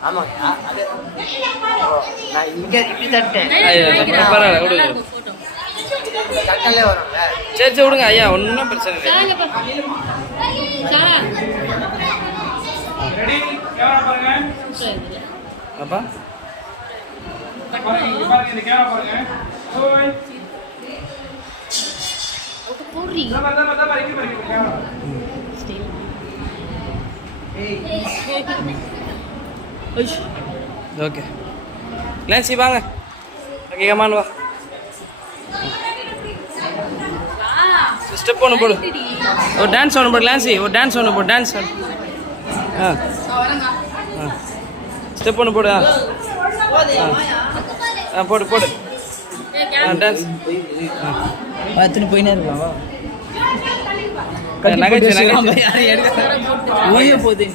ஆமாங்கய்யா அது நான் இங்கே இப்படி தட்டேன் பரவாயில்ல விடுங்க தட்டலே வரும்ல சரி சரி விடுங்க ஐயா ஒன்றும் பிரச்சனை இல்லை அப்பா ஓகே கிளான்சி வாங்க ஓகே கமான் வா ஸ்டெப் ஒன்று போடு ஒரு டான்ஸ் ஒன்று போடு கிளான்சி ஒரு டான்ஸ் ஒன்று போடு டான்ஸ் ஒன்று ஆ ஆ ஸ்டெப் ஒன்று போடு ஆ போடு போடு ஆ டான்ஸ் பார்த்துன்னு போயினே இருக்கலாம் நகைச்சு போகுது